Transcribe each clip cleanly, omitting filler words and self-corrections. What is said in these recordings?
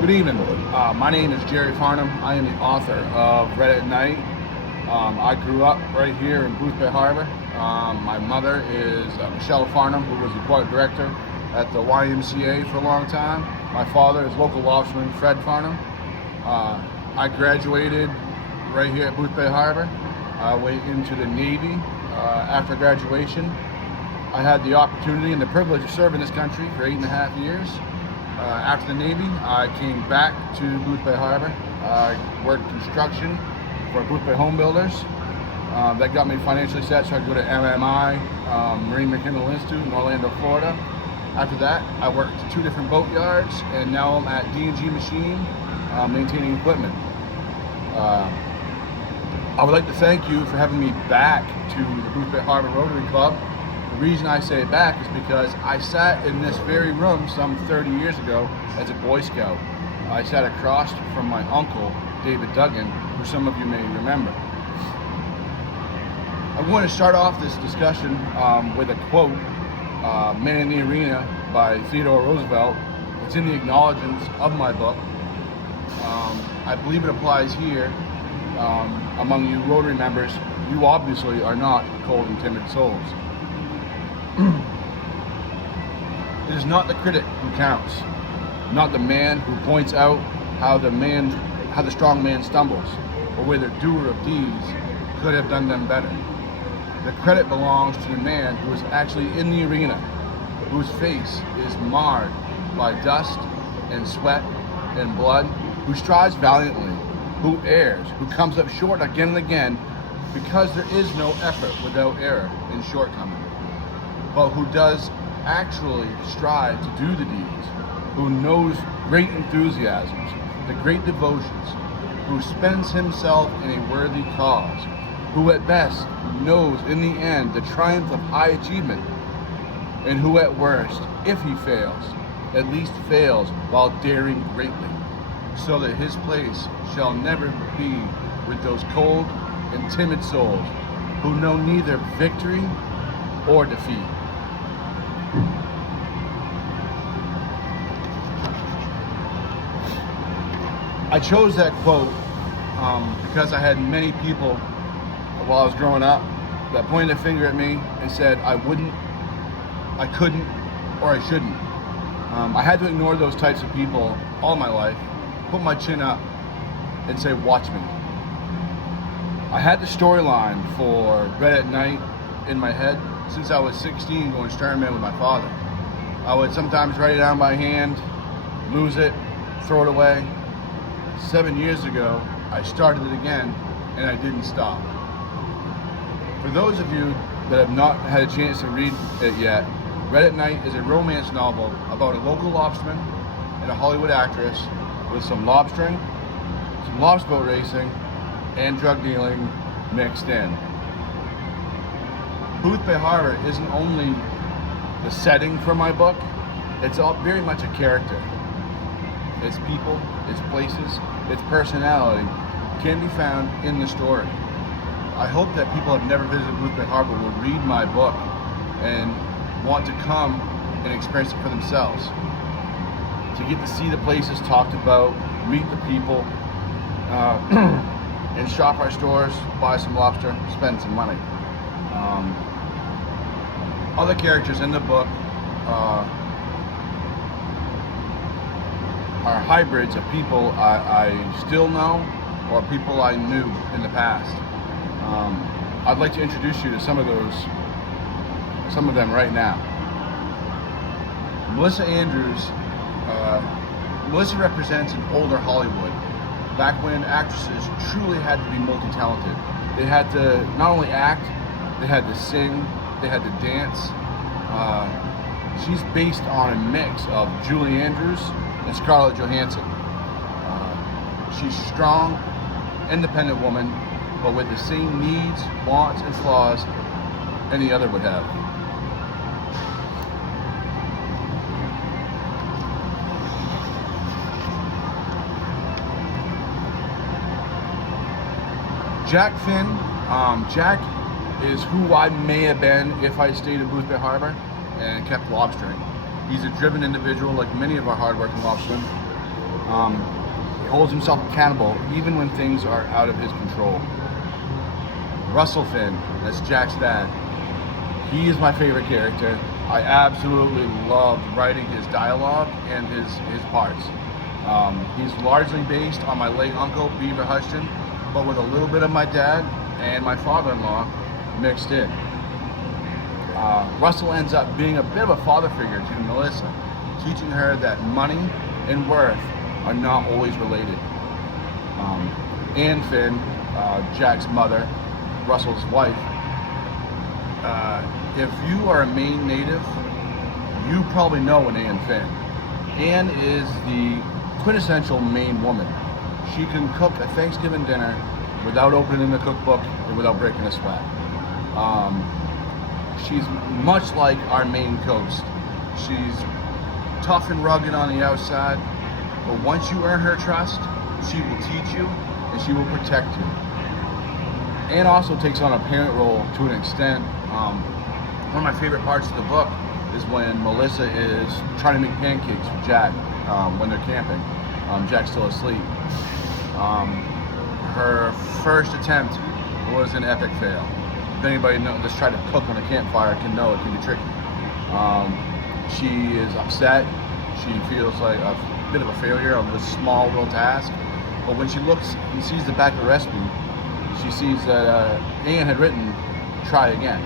Good evening. My name is Jerry Farnham. I am the author of Red at Night. I grew up right here in Booth Bay Harbor. My mother is Michelle Farnham, who was the aquatic director at the YMCA for a long time. My father is local lobsterman Fred Farnham. I graduated right here at Booth Bay Harbor. I went into the Navy after graduation. I had the opportunity and the privilege of serving this country for 8.5 years. After the Navy, I came back to Booth Bay Harbor. I worked construction for Booth Bay Home Builders. That got me financially set, so I could go to MMI, Marine McKinnell Institute in Orlando, Florida. After that, I worked at 2 different boat yards, and now I'm at D&G Machine, maintaining equipment. I would like to thank you for having me back to the Booth Bay Harbor Rotary Club. The reason I say back is because I sat in this very room some 30 years ago as a Boy Scout. I sat across from my uncle, David Duggan, who some of you may remember. I want to start off this discussion with a quote, Man in the Arena by Theodore Roosevelt. It's in the acknowledgements of my book. I believe it applies here. Among you Rotary members, you obviously are not cold and timid souls. It is not the critic who counts, not the man who points out how the strong man stumbles, or where the doer of deeds could have done them better. The credit belongs to the man who is actually in the arena, whose face is marred by dust and sweat and blood, who strives valiantly, who errs, who comes up short again and again, because there is no effort without error and shortcoming, but who does actually strive to do the deeds, who knows great enthusiasms, the great devotions, who spends himself in a worthy cause, who at best knows in the end the triumph of high achievement, and who at worst, if he fails, at least fails while daring greatly, so that his place shall never be with those cold and timid souls who know neither victory or defeat. I chose that quote because I had many people while I was growing up that pointed a finger at me and said I wouldn't, I couldn't, or I shouldn't. I had to ignore those types of people all my life, put my chin up and say, watch me. I had the storyline for Red at Night in my head since I was 16 going Starman with my father. I would sometimes write it down by hand, lose it, throw it away. 7 years ago, I started it again, and I didn't stop. For those of you that have not had a chance to read it yet, Red at Night is a romance novel about a local lobsterman and a Hollywood actress with some lobstering, some lobster boat racing, and drug dealing mixed in. Booth Bay Harbor isn't only the setting for my book, it's all very much a character. Its people, its places, its personality can be found in the story. I hope that people who have never visited Booth Bay Harbor will read my book and want to come and experience it for themselves. To get to see the places talked about, meet the people, and shop our stores, buy some lobster, spend some money. Other characters in the book are hybrids of people I still know or people I knew in the past. I'd like to introduce you to some of them right now. Melissa Andrews. Melissa represents an older Hollywood, back when actresses truly had to be multi-talented. They had to not only act, they had to sing, they had to dance. She's based on a mix of Julie Andrews and Scarlett Johansson. She's a strong, independent woman, but with the same needs, wants, and flaws any other would have. Jack Finn. Jack is who I may have been if I stayed at Booth Bay Harbor and kept lobstering. He's a driven individual like many of our hardworking lobstermen. He holds himself accountable even when things are out of his control. Russell Finn, that's Jack's dad. He is my favorite character. I absolutely love writing his dialogue and his parts. He's largely based on my late uncle, Beaver Huston, but with a little bit of my dad and my father-in-law mixed in. Russell ends up being a bit of a father figure to Melissa, teaching her that money and worth are not always related. Anne Finn, Jack's mother, Russell's wife, if you are a Maine native, you probably know an Anne Finn. Anne is the quintessential Maine woman. She can cook a Thanksgiving dinner without opening the cookbook and without breaking a sweat. She's much like our Maine coast. She's tough and rugged on the outside, but once you earn her trust, she will teach you and she will protect you. Anne also takes on a parent role to an extent. One of my favorite parts of the book is when Melissa is trying to make pancakes for Jack when they're camping. Jack's still asleep. Her first attempt was an epic fail. If anybody that's tried to cook on a campfire can know it can be tricky. She is upset. She feels like a bit of a failure of this small little task. But when she looks and sees the back of the recipe, she sees that Anne had written, "Try again."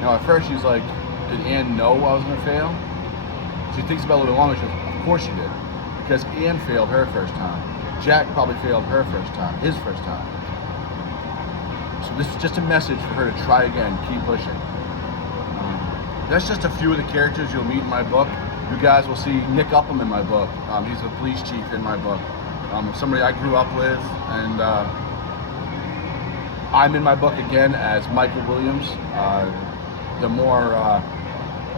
Now at first she's like, did Anne know I was going to fail? She thinks about it a little longer. She goes, of course she did. Because Anne failed her first time. Jack probably failed her first time, his first time. So this is just a message for her to try again, keep pushing. That's just a few of the characters you'll meet in my book. You guys will see Nick Upham in my book. He's the police chief in my book. Somebody I grew up with, and I'm in my book again as Michael Williams, the more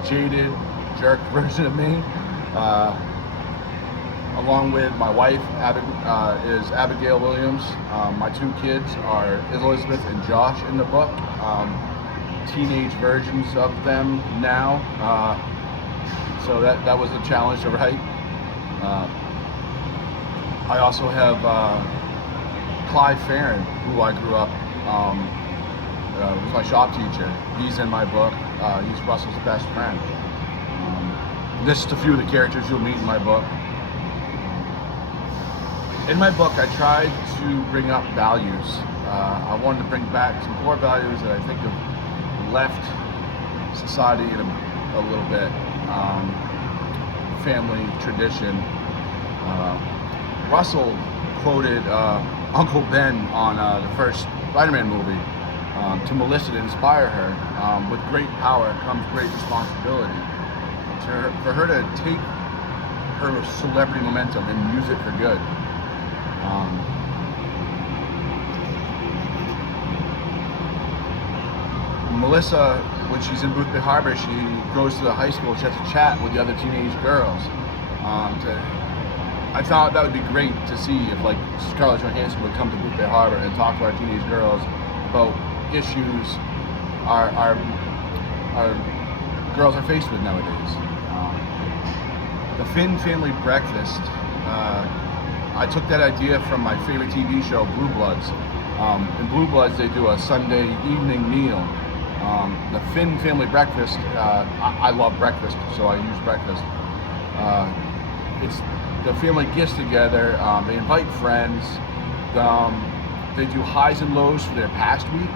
jaded jerk version of me. Along with my wife, is Abigail Williams. My two kids are Elizabeth and Josh in the book. Teenage versions of them now. So that was a challenge to write. I also have Clive Farron, who I grew up, was my shop teacher. He's in my book. He's Russell's best friend. This is just a few of the characters you'll meet in my book. In my book, I tried to bring up values. I wanted to bring back some core values that I think have left society in a little bit. Family, tradition. Russell quoted Uncle Ben on the first Spider-Man movie to Melissa to inspire her. With great power comes great responsibility. For her to take her celebrity momentum and use it for good. Melissa, when she's in Boothby Harbor, she goes to the high school. She has a chat with the other teenage girls. I thought that would be great to see if, like, Scarlett Johansson would come to Boothby Harbor and talk to our teenage girls about issues our girls are faced with nowadays. The Finn family breakfast. I took that idea from my favorite TV show, Blue Bloods. In Blue Bloods, they do a Sunday evening meal. The Finn family breakfast, I love breakfast, so I use breakfast. It's the family gets together, they invite friends, they do highs and lows for their past week,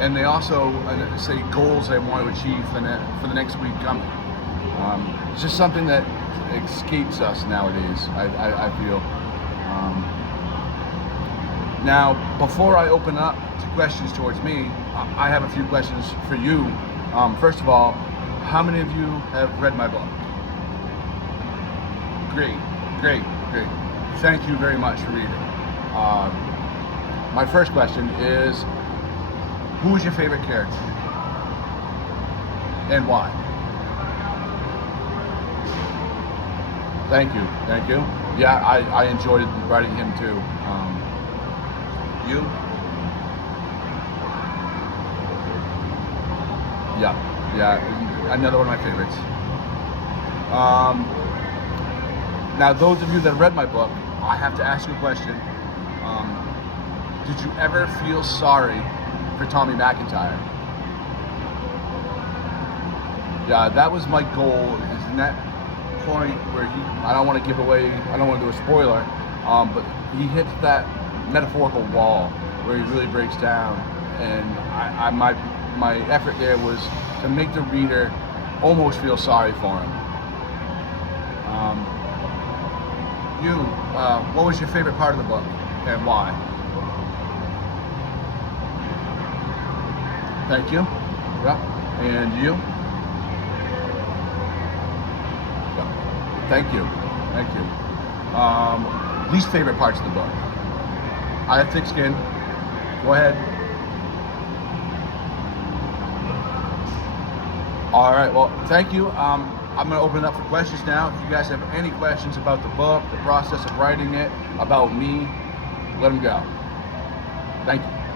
and they also say goals they want to achieve for the next week coming. It's just something that escapes us nowadays, I feel. Now, before I open up to questions towards me, I have a few questions for you. First of all, how many of you have read my book? Great. Thank you very much for reading. My first question is, who is your favorite character? And why? Thank you. Yeah, I enjoyed writing him too. You? Yeah, another one of my favorites. Now, those of you that read my book, I have to ask you a question. Did you ever feel sorry for Tommy McIntyre? Yeah, that was my goal, is in that point where I don't want to give away, I don't want to do a spoiler, but he hits that metaphorical wall where he really breaks down, and my effort there was to make the reader almost feel sorry for him. What was your favorite part of the book and why? Thank you. Yeah. And you? Yeah. Thank you. Thank you. Least favorite parts of the book? I have thick skin. Go ahead. All right. Well, thank you. I'm going to open it up for questions now. If you guys have any questions about the book, the process of writing it, about me, let them go. Thank you.